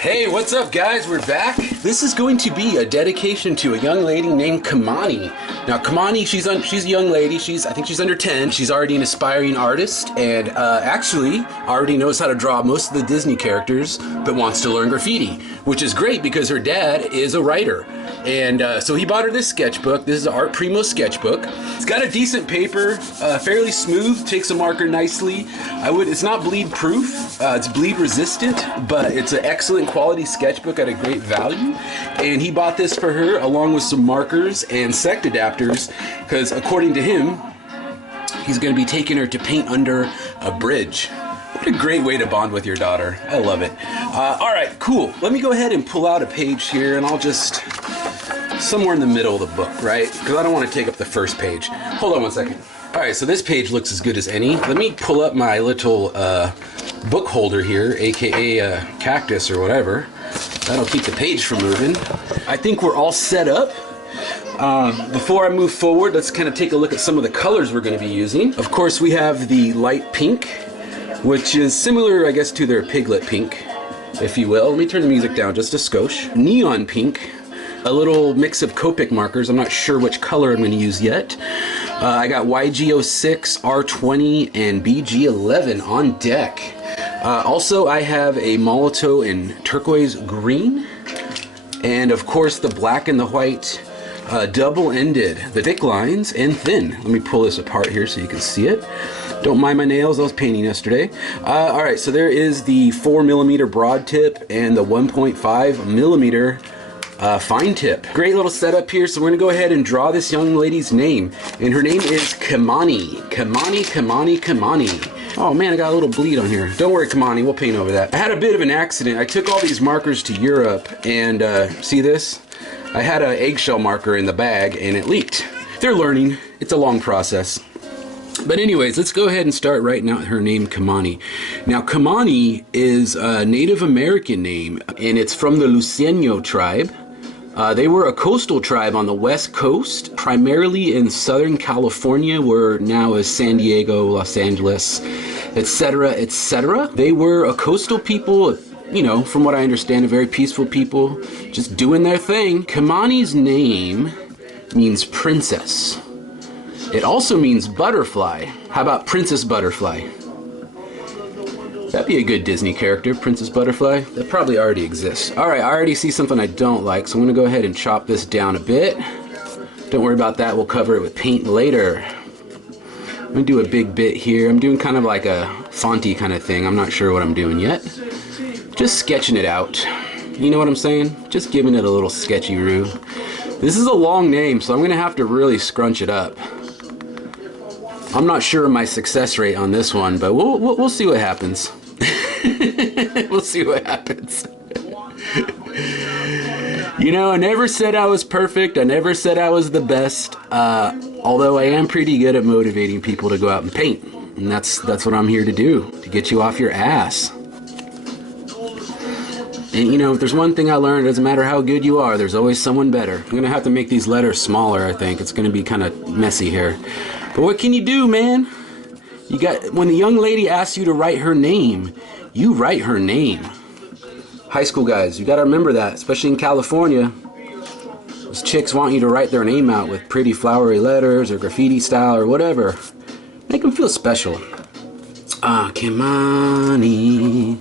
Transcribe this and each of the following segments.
Hey, what's up guys? We're back. This is going to be a dedication to a young lady named Kamani. Now Kamani, she's a young lady. I think she's under 10. She's already an aspiring artist and actually already knows how to draw most of the Disney characters, but wants to learn graffiti, which is great because her dad is a writer. And so he bought her this sketchbook. This is an ArtPrimo sketchbook. It's got a decent paper, fairly smooth, takes a marker nicely. It's not bleed proof, it's bleed resistant, but it's an excellent quality sketchbook at a great value. And he bought this for her along with some markers and sect adapters because according to him, he's going to be taking her to paint under a bridge. What a great way to bond with your daughter. I love it. All right, cool. Let me go ahead and pull out a page here and I'll just, somewhere in the middle of the book, right? Because I don't want to take up the first page. Hold on one second. All right, so this page looks as good as any. Let me pull up my little book holder here, AKA cactus or whatever. That'll keep the page from moving. I think we're all set up. Before I move forward, let's kind of take a look at some of the colors we're going to be using. Of course, we have the light pink, which is similar, I guess, to their piglet pink, if you will. Let me turn the music down just a skosh. Neon pink, a little mix of Copic markers. I'm not sure which color I'm going to use yet. I got YG06, R20, and BG11 on deck. Also, I have a Molotow in turquoise green, and of course the black and the white double-ended, the thick lines and thin. Let me pull this apart here so you can see it. Don't mind my nails, I was painting yesterday. All right, so there is the 4mm broad tip and the 1.5mm fine tip. Great little setup here, so we're gonna go ahead and draw this young lady's name. And her name is Kamani. Kamani. Oh man, I got a little bleed on here. Don't worry, Kamani, we'll paint over that. I had a bit of an accident. I took all these markers to Europe and see this? I had an eggshell marker in the bag and it leaked. They're learning, it's a long process. But anyways, let's go ahead and start writing out her name, Kamani. Now, Kamani is a Native American name, and it's from the Lucieno tribe. They were a coastal tribe on the west coast, primarily in Southern California, where now is San Diego, Los Angeles, etc., etc. They were a coastal people, you know, from what I understand, a very peaceful people, just doing their thing. Kamani's name means princess. It also means butterfly. How about Princess Butterfly? That'd be a good Disney character, Princess Butterfly. That probably already exists. All right, I already see something I don't like, so I'm gonna go ahead and chop this down a bit. Don't worry about that, we'll cover it with paint later. I'm gonna do a big bit here. I'm doing kind of like a fonty kind of thing. I'm not sure what I'm doing yet. Just sketching it out. You know what I'm saying? Just giving it a little sketchy-roo. This is a long name, so I'm gonna have to really scrunch it up. I'm not sure of my success rate on this one, but we'll see what happens. We'll see what happens. You know, I never said I was perfect. I never said I was the best. Although I am pretty good at motivating people to go out and paint. And that's what I'm here to do, to get you off your ass. And you know, if there's one thing I learned, it doesn't matter how good you are, there's always someone better. I'm gonna have to make these letters smaller, I think. It's gonna be kind of messy here. But what can you do, man? When the young lady asks you to write her name, you write her name. High school guys, you gotta remember that, especially in California. Those chicks want you to write their name out with pretty flowery letters or graffiti style or whatever. Make them feel special. Ah, Kamani.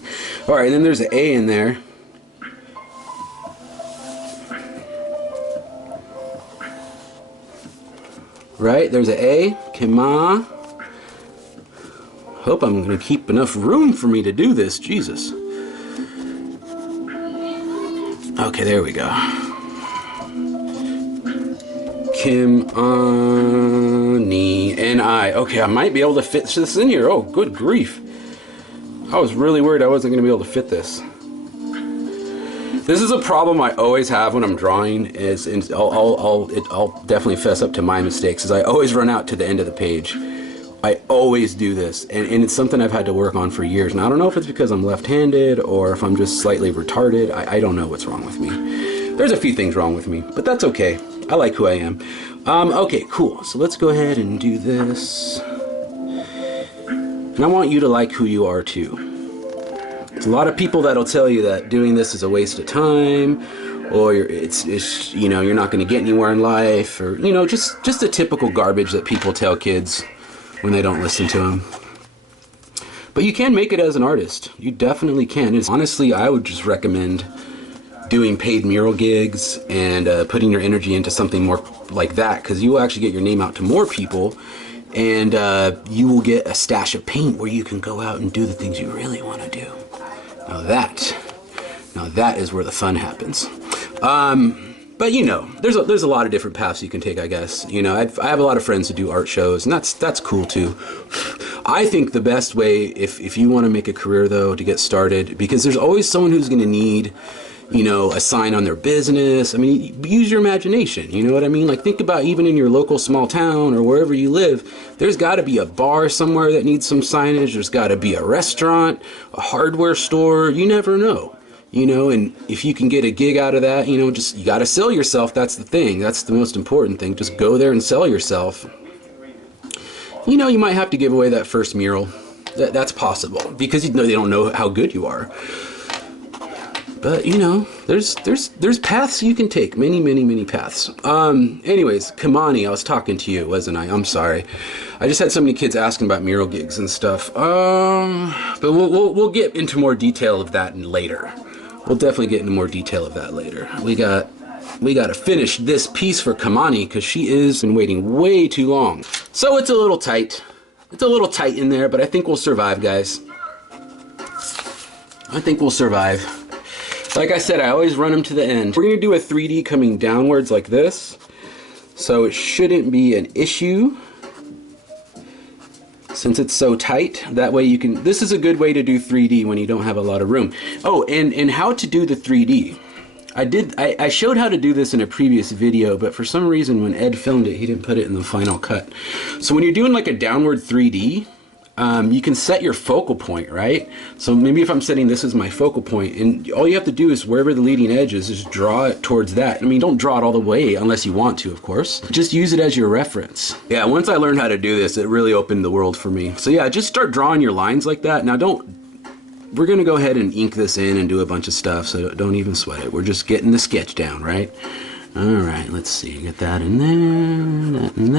All right, and then there's an A in there. Right, there's an A, Kema. Hope I'm gonna keep enough room for me to do this, Jesus. Okay, there we go. Kimani, N-I. Okay, I might be able to fit this in here. Oh, good grief. I was really worried I wasn't gonna be able to fit this. This is a problem I always have when I'm drawing. I'll definitely fess up to my mistakes. Is I always run out to the end of the page. I always do this, and it's something I've had to work on for years. And I don't know if it's because I'm left-handed or if I'm just slightly retarded. I don't know what's wrong with me. There's a few things wrong with me, but that's okay. I like who I am. Okay, cool. So let's go ahead and do this. And I want you to like who you are too. There's a lot of people that'll tell you that doing this is a waste of time, or it's you know, you're not going to get anywhere in life, or you know, just the typical garbage that people tell kids when they don't listen to them. But you can make it as an artist. You definitely can. Honestly, I would just recommend doing paid mural gigs and putting your energy into something more like that, because you will actually get your name out to more people, and you will get a stash of paint where you can go out and do the things you really want to do. Now that is where the fun happens. But you know, there's a lot of different paths you can take, I guess. You know, I have a lot of friends who do art shows, and that's cool too. I think the best way, if you want to make a career though, to get started, because there's always someone who's going to need, you know, a sign on their business. I mean, use your imagination, you know what I mean? Like, think about even in your local small town or wherever you live, there's got to be a bar somewhere that needs some signage. There's got to be a restaurant, a hardware store. You never know, you know, and if you can get a gig out of that, you know, just, you got to sell yourself. That's the thing. That's the most important thing. Just go there and sell yourself. You know, you might have to give away that first mural. That's possible, because you know, they don't know how good you are. But you know, there's paths you can take, many paths. Anyways, Kamani, I was talking to you, wasn't I? I'm sorry. I just had so many kids asking about mural gigs and stuff. But we'll get into more detail of that later. We'll definitely get into more detail of that later. We got to finish this piece for Kamani, because she is been waiting way too long. So it's a little tight. It's a little tight in there, but I think we'll survive, guys. I think we'll survive. Like I said, I always run them to the end. We're going to do a 3D coming downwards like this, so it shouldn't be an issue since it's so tight. That way you can, this is a good way to do 3D when you don't have a lot of room. Oh, and how to do the 3D. I showed how to do this in a previous video, but for some reason when Ed filmed it, he didn't put it in the final cut. So when you're doing like a downward 3D, you can set your focal point, right? So maybe if I'm setting this as my focal point, and all you have to do is wherever the leading edge is, just draw it towards that. I mean, don't draw it all the way unless you want to, of course. Just use it as your reference. Yeah, once I learned how to do this, it really opened the world for me. So yeah, just start drawing your lines like that. Now we're gonna go ahead and ink this in and do a bunch of stuff, so don't even sweat it. We're just getting the sketch down, right? All right, let's see, get that in there, that in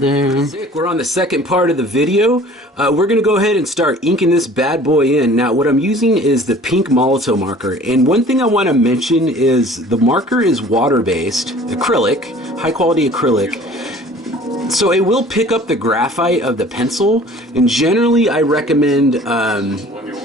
there. Sick. We're on the second part of the video. We're gonna go ahead and start inking this bad boy in. Now, what I'm using is the pink Molotow marker. And one thing I wanna mention is the marker is water-based, acrylic, high quality acrylic. So it will pick up the graphite of the pencil. And generally I recommend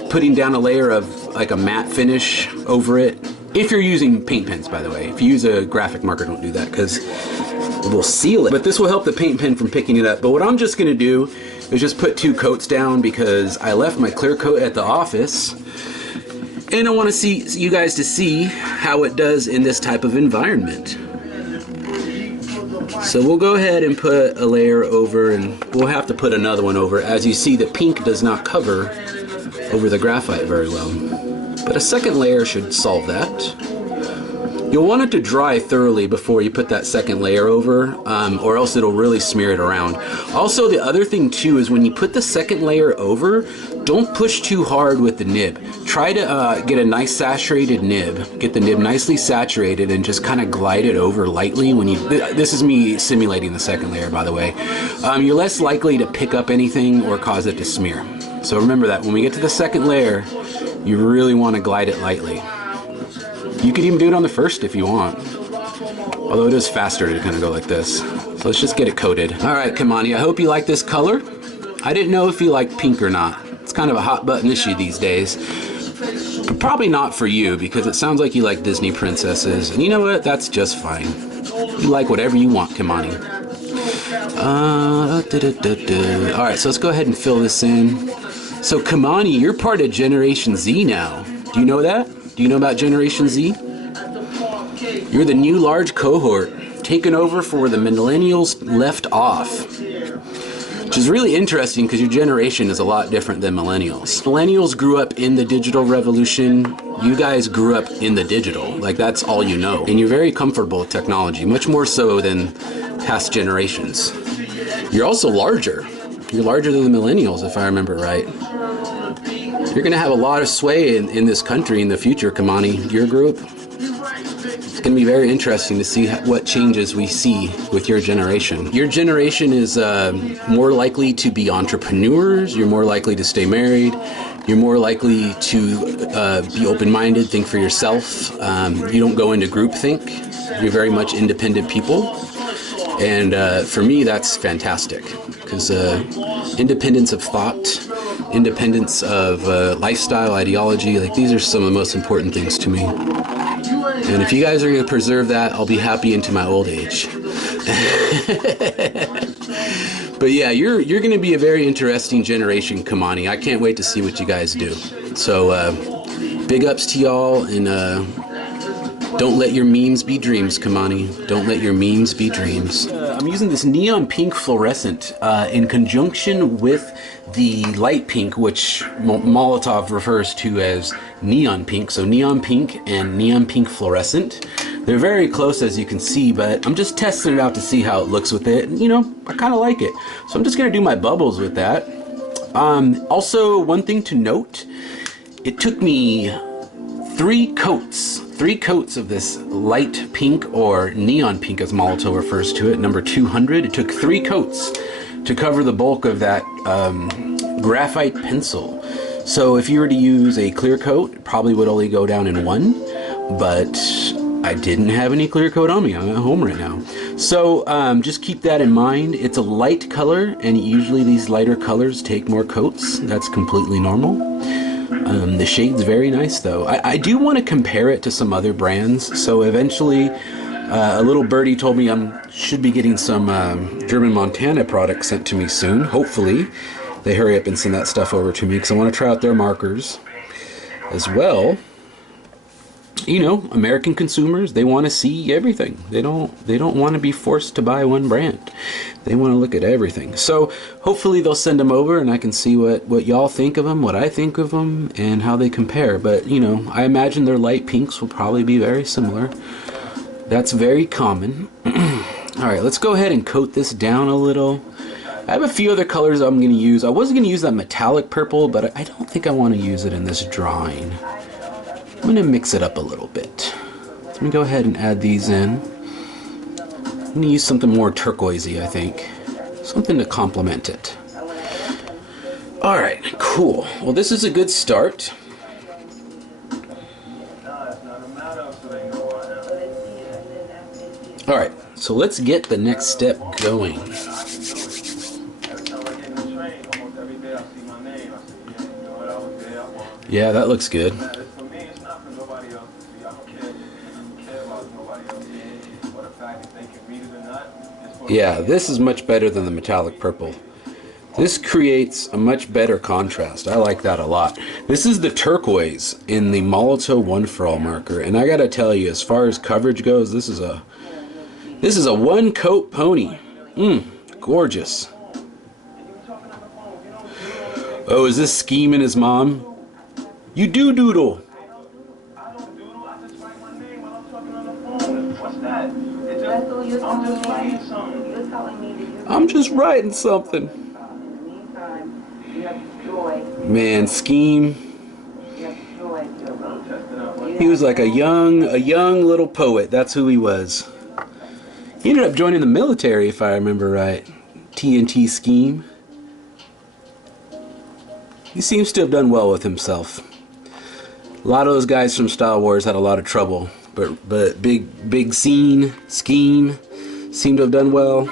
putting down a layer of like a matte finish over it. If you're using paint pens, by the way. If you use a graphic marker, don't do that, because it will seal it. But this will help the paint pen from picking it up. But what I'm just gonna do is just put 2 coats down, because I left my clear coat at the office. And I wanna see you guys to see how it does in this type of environment. So we'll go ahead and put a layer over, and we'll have to put another one over. As you see, the pink does not cover over the graphite very well. But a second layer should solve that. You'll want it to dry thoroughly before you put that second layer over, or else it'll really smear it around. Also, the other thing too is when you put the second layer over, don't push too hard with the nib. Try to get a nice saturated nib. Get the nib nicely saturated and just kind of glide it over lightly when you, this is me simulating the second layer, by the way. You're less likely to pick up anything or cause it to smear. So remember that when we get to the second layer, you really want to glide it lightly. You could even do it on the first if you want. Although it is faster to kind of go like this. So let's just get it coated. All right, Kamani, I hope you like this color. I didn't know if you like pink or not. It's kind of a hot button issue these days. But probably not for you, because it sounds like you like Disney princesses. And you know what? That's just fine. You like whatever you want, Kamani. All right, so let's go ahead and fill this in. So Kamani, you're part of Generation Z now. Do you know that? Do you know about Generation Z? You're the new large cohort, taken over for the millennials left off. Which is really interesting because your generation is a lot different than millennials. Millennials grew up in the digital revolution. You guys grew up in the digital. Like, that's all you know. And you're very comfortable with technology, much more so than past generations. You're also larger. You're larger than the millennials, if I remember right. You're gonna have a lot of sway in this country in the future, Kamani. Your group. It's gonna be very interesting to see what changes we see with your generation. Your generation is more likely to be entrepreneurs. You're more likely to stay married. You're more likely to be open-minded, think for yourself. You don't go into groupthink. You're very much independent people. And for me, that's fantastic, because independence of thought, independence of lifestyle, ideology, like these are some of the most important things to me. And if you guys are going to preserve that, I'll be happy into my old age. But yeah, you're going to be a very interesting generation, Kamani. I can't wait to see what you guys do. So big ups to y'all, and don't let your memes be dreams, Kamani. Don't let your memes be dreams. I'm using this neon pink fluorescent in conjunction with the light pink, which Molotov refers to as neon pink. So neon pink and neon pink fluorescent. They're very close, as you can see, but I'm just testing it out to see how it looks with it. And, you know, I kind of like it. So I'm just going to do my bubbles with that. Also, one thing to note, it took me 3 coats of this light pink, or neon pink as Molotov refers to it, number 200. It took 3 coats to cover the bulk of that graphite pencil. So if you were to use a clear coat, it probably would only go down in 1, but I didn't have any clear coat on me. I'm at home right now. So just keep that in mind. It's a light color, and usually these lighter colors take more coats. That's completely normal. The shade's very nice though. I do want to compare it to some other brands. So eventually, a little birdie told me I should be getting some German Montana products sent to me soon. Hopefully, they hurry up and send that stuff over to me, because I want to try out their markers as well. You know, American consumers, they want to see everything. They don't want to be forced to buy one brand. They want to look at everything. So hopefully they'll send them over, and I can see what y'all think of them, what I think of them, and how they compare. But, you know, I imagine their light pinks will probably be very similar. That's very common. All right, let's go ahead and coat this down a little. I have a few other colors I'm going to use. I was going to use that metallic purple, but I don't think I want to use it in this drawing. I'm going to mix it up a little bit. Let me go ahead and add these in. I'm going to use something more turquoisey, I think. Something to complement it. Alright, cool. Well, this is a good start. Alright, so let's get the next step going. Yeah, that looks good. Yeah, this is much better than the metallic purple. This creates a much better contrast. I like that a lot. This is the turquoise in the Molotov One For All marker, and I gotta tell you, as far as coverage goes, this is a one coat pony. Gorgeous. Oh, is this Scheme and his mom? You do doodle. I'm just writing something. Man, Scheme. He was like a young little poet. That's who he was. He ended up joining the military, if I remember right. TNT Scheme. He seems to have done well with himself. A lot of those guys from Star Wars had a lot of trouble, but big Scheme seemed to have done well.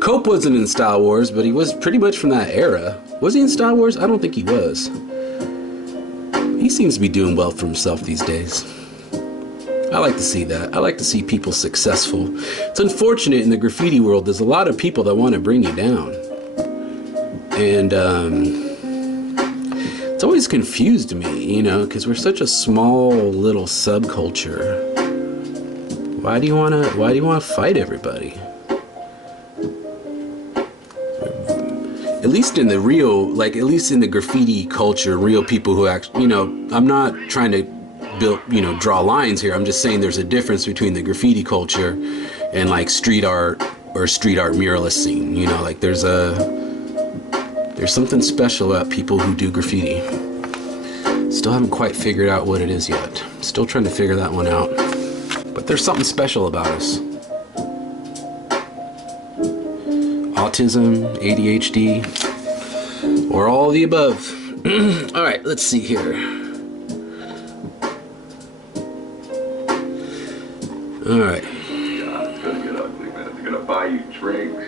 Cope wasn't in Star Wars, but he was pretty much from that era. Was he in Star Wars? I don't think he was. He seems to be doing well for himself these days. I like to see that. I like to see people successful. It's unfortunate in the graffiti world, there's a lot of people that want to bring you down. And it's always confused me, you know, because we're such a small little subculture. Why do you want to fight everybody? At least in the real, like at least in the graffiti culture, real people who actually, you know, I'm not trying to build, you know, draw lines here. I'm just saying there's a difference between the graffiti culture and like street art or street art muralist scene. You know, like there's a There's something special about people who do graffiti. Still haven't quite figured out what it is yet. Still trying to figure that one out. But there's something special about us. Autism, ADHD, or all of the above. All right, let's see here. All right. Yeah, it's gonna get ugly, man. They're gonna buy you drinks.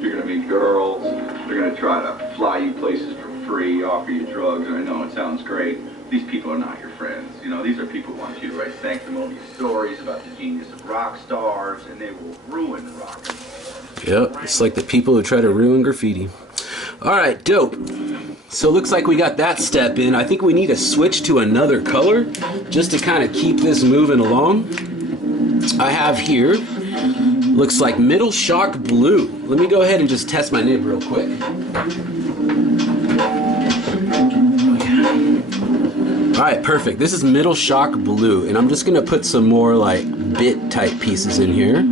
You're gonna meet girls. They're gonna try to fly you places for free, offer you drugs. I know it sounds great. These people are not your friends. You know, these are people who want you to write sanctimonious stories about the genius of rock stars, and they will ruin rock and roll. Yep, it's like the people who try to ruin graffiti. All right, dope. So it looks like we got that step in. I think we need to switch to another color just to kind of keep this moving along. I have here, looks like middle shock blue. Let me go ahead and just test my nib real quick. All right, perfect. This is middle shock blue, and I'm just gonna put some more like bit type pieces in here.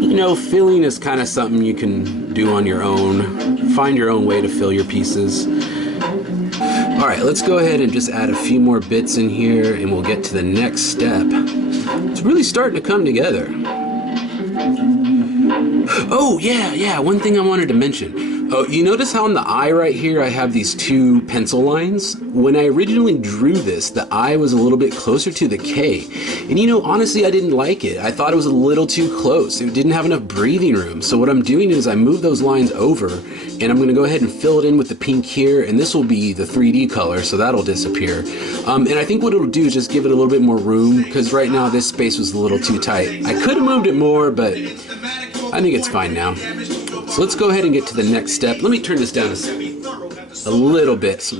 You know, filling is kind of something you can do on your own. Find your own way to fill your pieces. All right, let's go ahead and just add a few more bits in here, and we'll get to the next step. It's really starting to come together. Oh, yeah, one thing I wanted to mention. Oh, you notice how on the eye right here I have these two pencil lines? When I originally drew this, the eye was a little bit closer to the K. And you know, honestly, I didn't like it. I thought it was a little too close. It didn't have enough breathing room. So what I'm doing is I move those lines over, and I'm gonna go ahead and fill it in with the pink here, and this will be the 3D color, so that'll disappear. And I think what it'll do is just give it a little bit more room, because right now this space was a little too tight. I could have moved it more, but I think it's fine now. So let's go ahead and get to the next step. Let me turn this down a little bit. So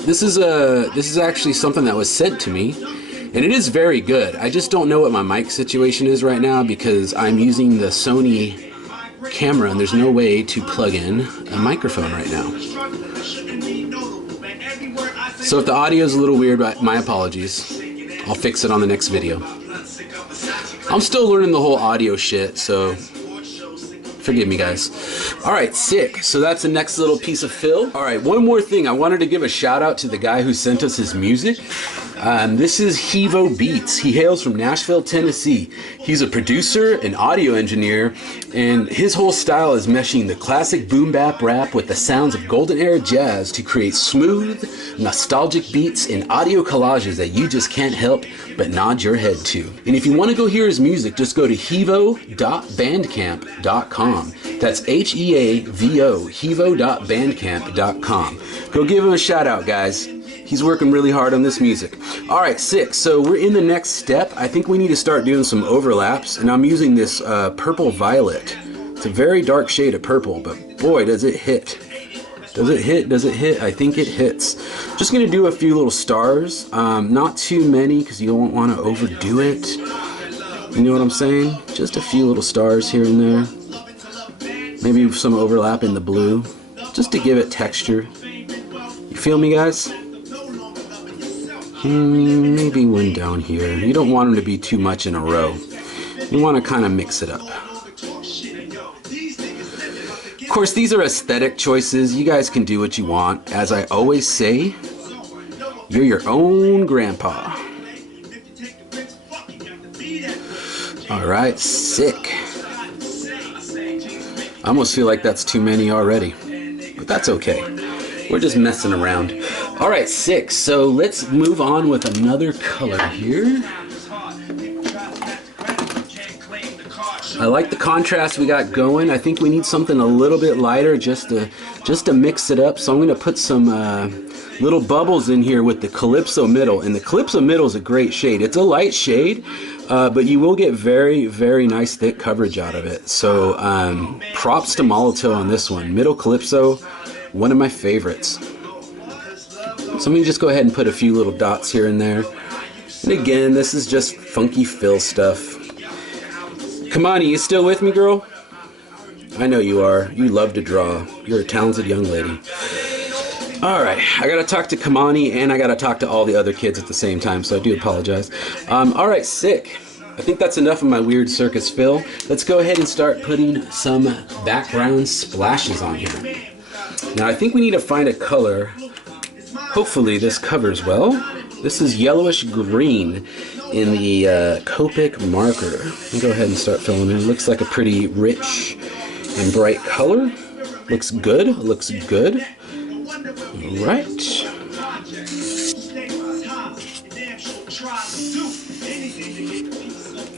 this is actually something that was sent to me, and it is very good. I just don't know what my mic situation is right now because I'm using the Sony camera and there's no way to plug in a microphone right now. So if the audio is a little weird, my apologies. I'll fix it on the next video. I'm still learning the whole audio shit, so forgive me, guys. All right, sick. So that's the next little piece of fill. All right, one more thing. I wanted to give a shout out to the guy who sent us his music. This is Hevo Beats. He hails from Nashville, Tennessee. He's a producer, an audio engineer, and his whole style is meshing the classic boom bap rap with the sounds of golden era jazz to create smooth, nostalgic beats and audio collages that you just can't help but nod your head to. And if you want to go hear his music, just go to hevo.bandcamp.com. That's Heavo, hevo.bandcamp.com. Go give him a shout out, guys. He's working really hard on this music. All right, sick. So we're in the next step. I think we need to start doing some overlaps, and I'm using this purple violet. It's a very dark shade of purple, but boy, does it hit. Does it hit? Does it hit? I think it hits. Just gonna do a few little stars. Not too many, because you don't want to overdo it. You know what I'm saying? Just a few little stars here and there. Maybe some overlap in the blue, just to give it texture. You feel me, guys? Maybe one down here. You don't want them to be too much in a row. You want to kind of mix it up. Of course, these are aesthetic choices. You guys can do what you want. As I always say, you're your own grandpa. All right, sick. I almost feel like that's too many already, but that's okay. We're just messing around. All right, sick. So let's move on with another color here. I like the contrast we got going. I think we need something a little bit lighter just to mix it up. So I'm going to put some little bubbles in here with the Calypso Middle. And the Calypso Middle is a great shade. It's a light shade, but you will get very, very nice thick coverage out of it. So props to Molotov on this one. Middle Calypso, one of my favorites. So let me just go ahead and put a few little dots here and there. And again, this is just funky fill stuff. Kamani, you still with me, girl? I know you are. You love to draw. You're a talented young lady. All right, I gotta talk to Kamani and I gotta talk to all the other kids at the same time, so I do apologize. All right, sick. I think that's enough of my weird circus fill. Let's go ahead and start putting some background splashes on here. Now I think we need to find a color. Hopefully this covers well. This is yellowish green in the Copic marker. Let me go ahead and start filling in. It looks like a pretty rich and bright color. Looks good. Looks good. All right.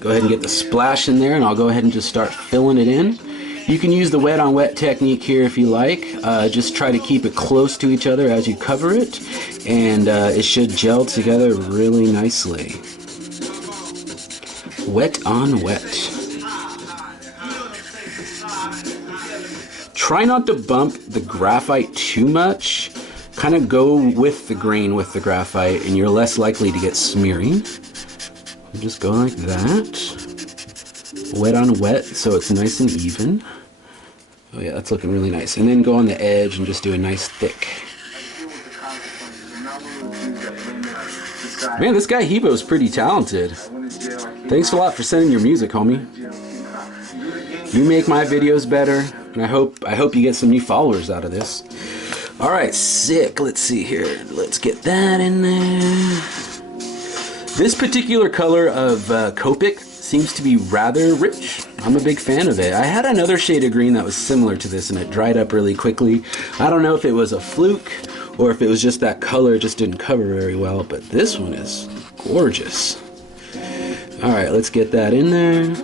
Go ahead and get the splash in there, and I'll go ahead and just start filling it in. You can use the wet on wet technique here if you like. Just try to keep it close to each other as you cover it, and it should gel together really nicely. Wet on wet. Try not to bump the graphite too much. Kind of go with the grain with the graphite, and you're less likely to get smearing. Just go like that. Wet on wet, so it's nice and even. Oh yeah, that's looking really nice. And then go on the edge and just do a nice thick. Man, this guy Hevo's pretty talented. Thanks a lot for sending your music, homie. You make my videos better, and I hope you get some new followers out of this. All right, sick. Let's see here. Let's get that in there. This particular color of Copic seems to be rather rich. I'm a big fan of it. I had another shade of green that was similar to this, and it dried up really quickly. I don't know if it was a fluke or if it was just that color just didn't cover very well, but this one is gorgeous. All right, let's get that in there.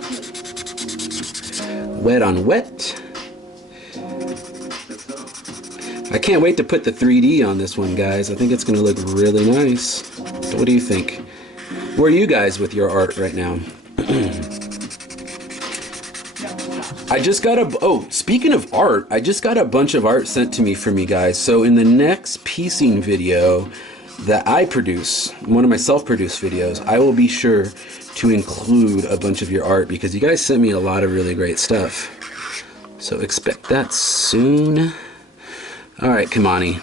Wet on wet. I can't wait to put the 3D on this one, guys. I think it's gonna look really nice. What do you think? Where are you guys with your art right now? I just got speaking of art, I just got a bunch of art sent to me from you guys. So in the next piecing video that I produce, one of my self-produced videos, I will be sure to include a bunch of your art because you guys sent me a lot of really great stuff. So expect that soon. All right, Kamani.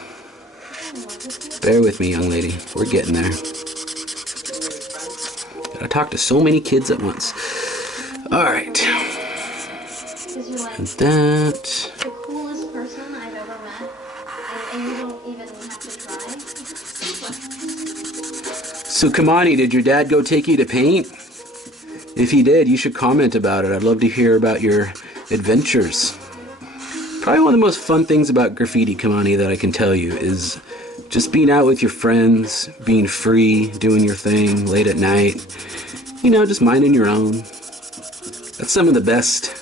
Bear with me, young lady. We're getting there. Gotta talk to so many kids at once. All right. And that. The coolest person I've ever met, and you don't even have to try. So Kamani, did your dad go take you to paint? If he did, you should comment about it. I'd love to hear about your adventures. Probably one of the most fun things about graffiti, Kamani, that I can tell you is just being out with your friends, being free, doing your thing late at night. You know, just minding your own. That's some of the best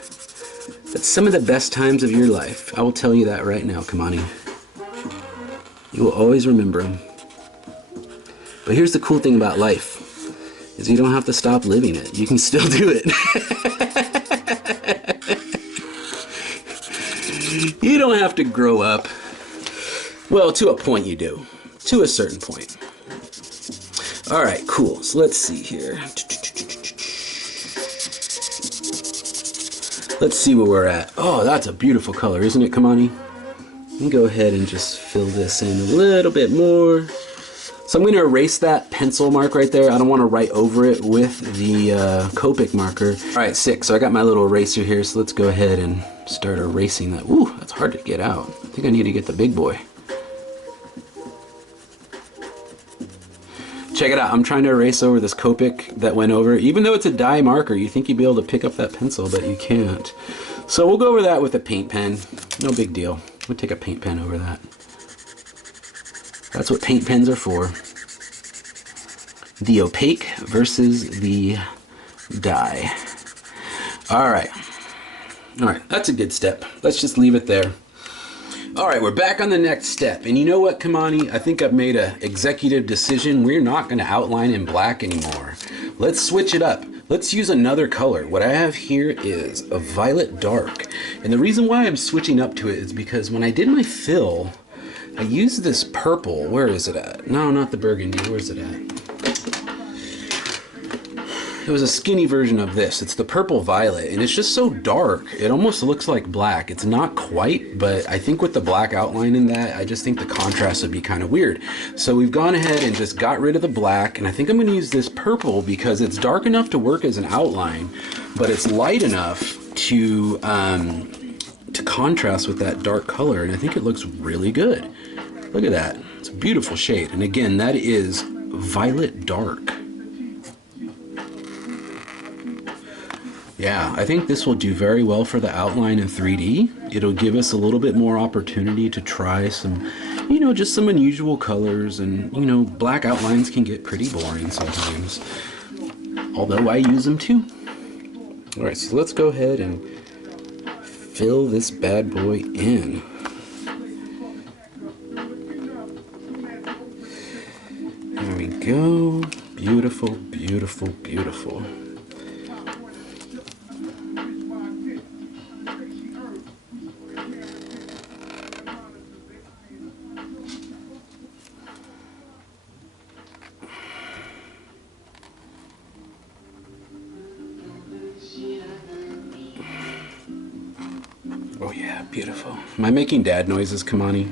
times of your life. I will tell you that right now, Kamani. You will always remember them. But here's the cool thing about life, is you don't have to stop living it. You can still do it. You don't have to grow up. Well, to a point you do. To a certain point. Alright, cool. So let's see here. Let's see where we're at. Oh, that's a beautiful color, isn't it, Kamani? Let me go ahead and just fill this in a little bit more. So I'm going to erase that pencil mark right there. I don't want to write over it with the Copic marker. Alright, sick. So I got my little eraser here, so let's go ahead and start erasing that. Ooh, that's hard to get out. I think I need to get the big boy. Check it out. I'm trying to erase over this Copic that went over. Even though it's a dye marker, you think you'd be able to pick up that pencil, but you can't. So we'll go over that with a paint pen. No big deal. We'll take a paint pen over that. That's what paint pens are for. The opaque versus the dye. Alright. Alright, that's a good step. Let's just leave it there. Alright, we're back on the next step. And you know what, Kamani? I think I've made an executive decision. We're not going to outline in black anymore. Let's switch it up. Let's use another color. What I have here is a violet dark. And the reason why I'm switching up to it is because when I did my fill, I used this purple. Where is it at? No, not the burgundy. Where's it at? it was a skinny version of this. It's the purple violet, and it's just so dark. It almost looks like black. It's not quite, but I think with the black outline in that, I just think the contrast would be kind of weird. So we've gone ahead and just got rid of the black, and I think I'm going to use this purple because it's dark enough to work as an outline, but it's light enough to contrast with that dark color, and I think it looks really good. Look at that. It's a beautiful shade, and again, that is violet dark. Yeah, I think this will do very well for the outline in 3D. It'll give us a little bit more opportunity to try some, you know, just some unusual colors, and, you know, black outlines can get pretty boring sometimes. Although I use them too. Alright, so let's go ahead and fill this bad boy in. There we go. Beautiful, beautiful, beautiful. Oh yeah, beautiful. Am I making dad noises, Kamani?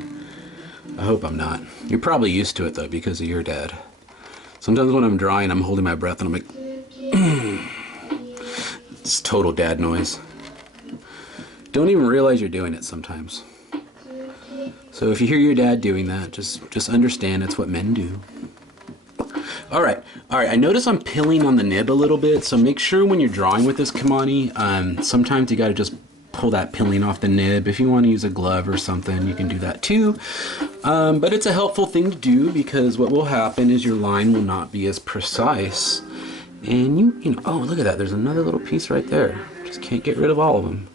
I hope I'm not. You're probably used to it though because of your dad. Sometimes when I'm drawing, I'm holding my breath and I'm like, it's total dad noise. Don't even realize you're doing it sometimes. So if you hear your dad doing that, just understand it's what men do. All right. I notice I'm pilling on the nib a little bit, so make sure when you're drawing with this Kamani, sometimes you got to just pull that pilling off the nib. If you want to use a glove or something, you can do that too. But it's a helpful thing to do because what will happen is your line will not be as precise. And you know, oh, look at that. There's another little piece right there. Just can't get rid of all of them.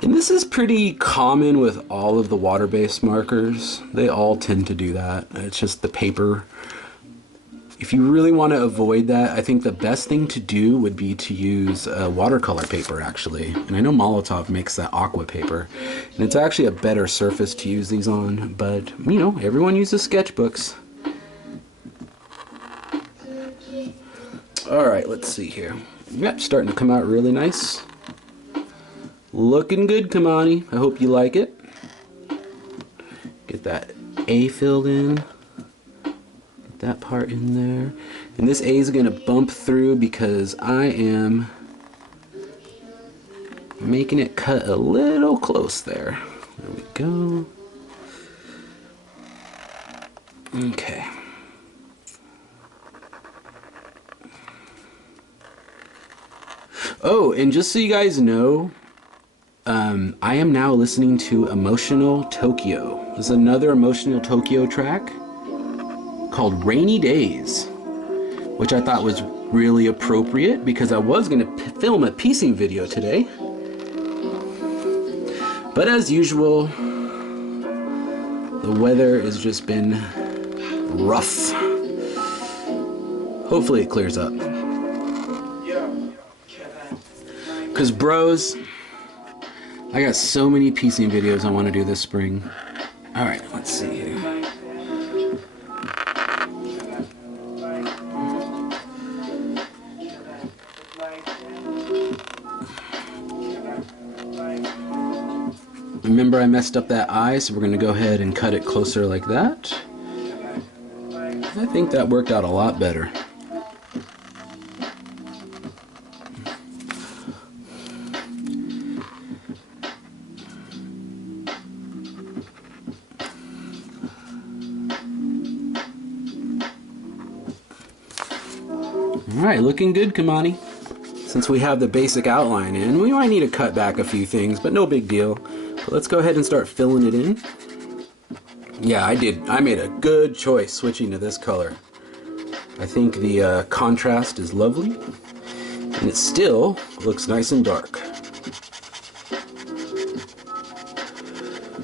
And this is pretty common with all of the water-based markers. They all tend to do that. It's just the paper. If you really want to avoid that, I think the best thing to do would be to use watercolor paper, actually. And I know Molotov makes that aqua paper. And it's actually a better surface to use these on. But, you know, everyone uses sketchbooks. Alright, let's see here. Yep, starting to come out really nice. Looking good, Kamani. I hope you like it. Get that A filled in. That part in there, and this A is going to bump through because I am making it cut a little close there. There we go. Okay. Oh, and just so you guys know, I am now listening to Emotional Tokyo. This is another Emotional Tokyo track called Rainy Days, which I thought was really appropriate because I was going to film a piecing video today. But as usual, the weather has just been rough. Hopefully it clears up. Because bros, I got so many piecing videos I want to do this spring. Alright, let's see here. Remember I messed up that eye, so we're going to go ahead and cut it closer like that. I think that worked out a lot better. Alright, looking good, Kamani. Since we have the basic outline in, we might need to cut back a few things, but no big deal. But let's go ahead and start filling it in. Yeah, I did. I made a good choice switching to this color. I think the contrast is lovely, and it still looks nice and dark.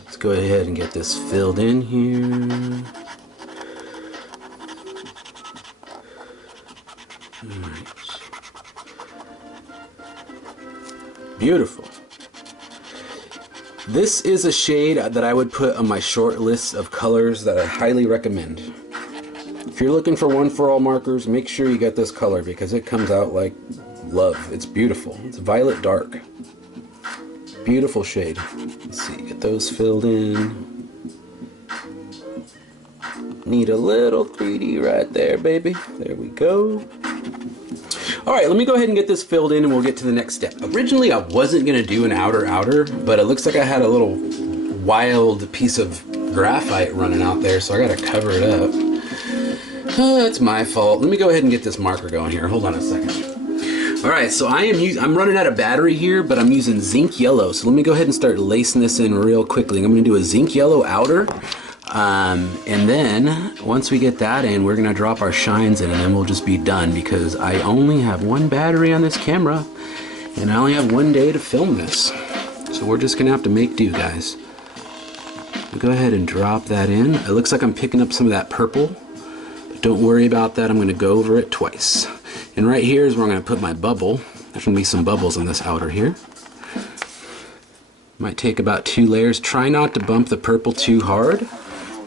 Let's go ahead and get this filled in here. Alright. Beautiful. This is a shade that I would put on my short list of colors that I highly recommend. If you're looking for one for all markers, make sure you get this color because it comes out like love. It's beautiful. It's violet dark. Beautiful shade. Let's see, get those filled in. Need a little 3D right there, baby. There we go. Alright, let me go ahead and get this filled in and we'll get to the next step. Originally I wasn't going to do an outer, but it looks like I had a little wild piece of graphite running out there, so I got to cover it up. That's my fault. Let me go ahead and get this marker going here. Hold on a second. Alright, so I'm running out of battery here, but I'm using zinc yellow. So let me go ahead and start lacing this in real quickly. I'm going to do a zinc yellow outer. And then once we get that in, we're going to drop our shines in and then we'll just be done because I only have one battery on this camera and I only have one day to film this. So we're just going to have to make do, guys. I'll go ahead and drop that in. It looks like I'm picking up some of that purple, but don't worry about that. I'm going to go over it twice. And right here is where I'm going to put my bubble. There's going to be some bubbles on this outer here. Might take about 2 layers. Try not to bump the purple too hard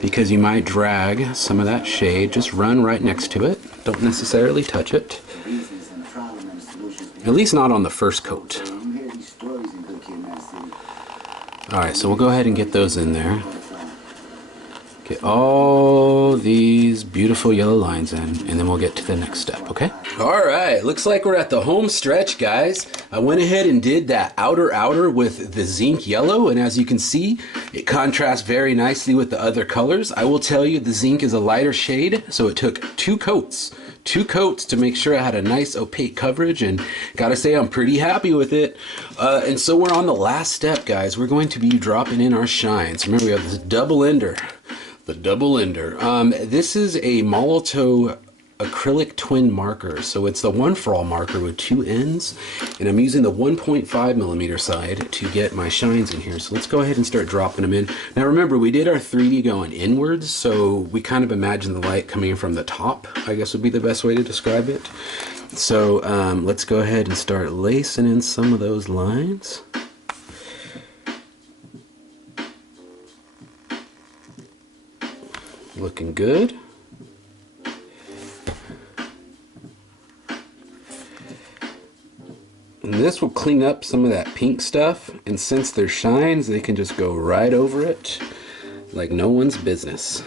because you might drag some of that shade. Just run right next to it. Don't necessarily touch it. At least not on the first coat. Alright, so we'll go ahead and get those in there. Get all these beautiful yellow lines in, and then we'll get to the next step, okay? Alright, looks like we're at the home stretch, guys. I went ahead and did that outer with the zinc yellow, and as you can see, it contrasts very nicely with the other colors. I will tell you, the zinc is a lighter shade, so it took 2 coats. 2 coats to make sure I had a nice opaque coverage, and gotta say I'm pretty happy with it. And so we're on the last step, guys. We're going to be dropping in our shines. Remember, we have this double ender. The double ender. This is a Molotow acrylic twin marker, so it's the one for all marker with 2 ends, and I'm using the 1.5 millimeter side to get my shines in here. So let's go ahead and start dropping them in. Now remember, we did our 3D going inwards, so we kind of imagine the light coming from the top, I guess would be the best way to describe it. So let's go ahead and start lacing in some of those lines. Looking good. And this will clean up some of that pink stuff, and since they're shines, they can just go right over it like no one's business.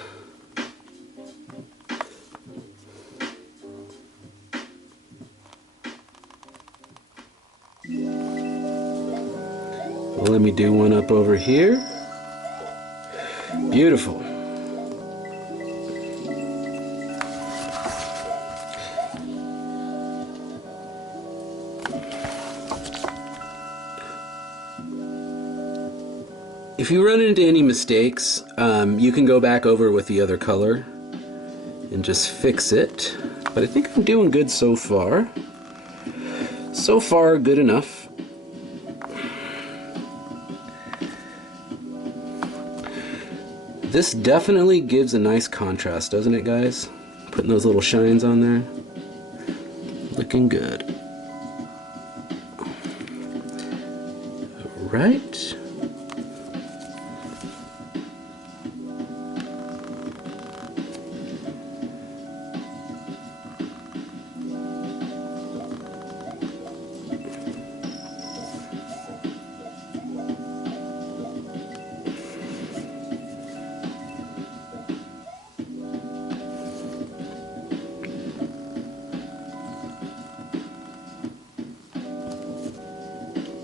Well, let me do one up over here. Beautiful. If you run into any mistakes, you can go back over with the other color and just fix it. But I think I'm doing good so far. So far, good enough. This definitely gives a nice contrast, doesn't it, guys? Putting those little shines on there. Looking good. All right.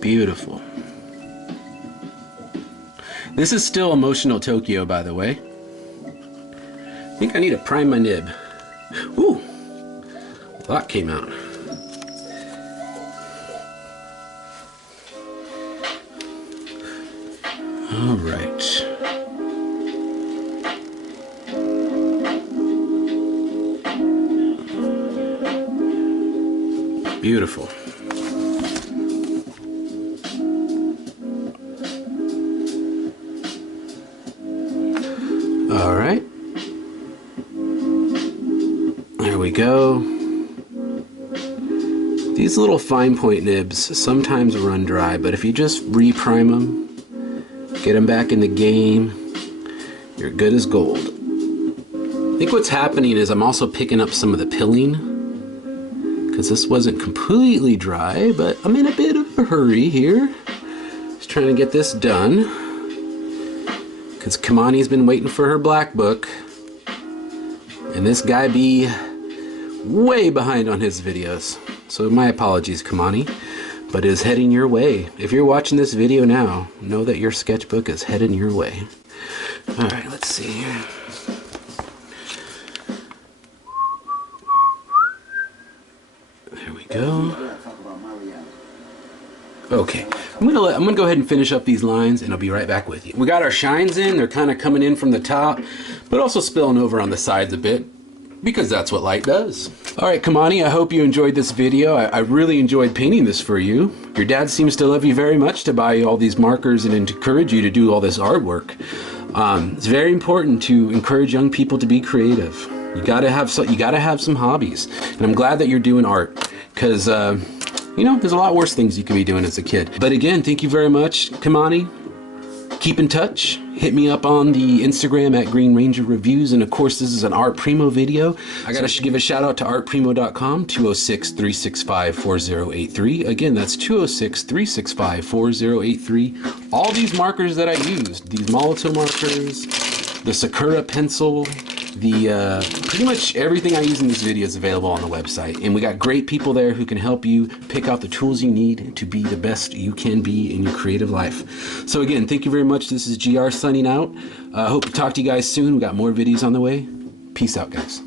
Beautiful. This is still Emotional Tokyo, by the way. I think I need to prime my nib. Ooh, a lot came out. All right. Beautiful. All right, there we go. These little fine point nibs sometimes run dry, but if you just reprime them, get them back in the game, you're good as gold. think what's happening is I'm also picking up some of the pilling, because this wasn't completely dry, but I'm in a bit of a hurry here. Just trying to get this done, because Kamani's been waiting for her Blackbook, and this guy be way behind on his videos. So my apologies, Kamani, but is heading your way. If you're watching this video now, know that your sketchbook is heading your way. All right, let's see here. There we go. Okay, I'm gonna go ahead and finish up these lines, and I'll be right back with you. We got our shines in. They're kind of coming in from the top, but also spilling over on the sides a bit, because that's what light does. All right, Kamani, I hope you enjoyed this video. I really enjoyed painting this for you. Your dad seems to love you very much to buy you all these markers and encourage you to do all this artwork. It's very important to encourage young people to be creative. You gotta have some hobbies, and I'm glad that you're doing art, because you know, there's a lot worse things you could be doing as a kid. But again, thank you very much, Kamani. Keep in touch. Hit me up on the Instagram at Green Ranger Reviews. And of course, this is an ArtPrimo video. I gotta give a shout out to artprimo.com, 206-365-4083. Again, that's 206-365-4083. All these markers that I used, these Molotow markers, the Sakura pencil, pretty much everything I use in this video is available on the website, and we got great people there who can help you pick out the tools you need to be the best you can be in your creative life. So again, thank you very much. This is GR signing out. Hope to talk to you guys soon. We got more videos on the way. Peace out, guys.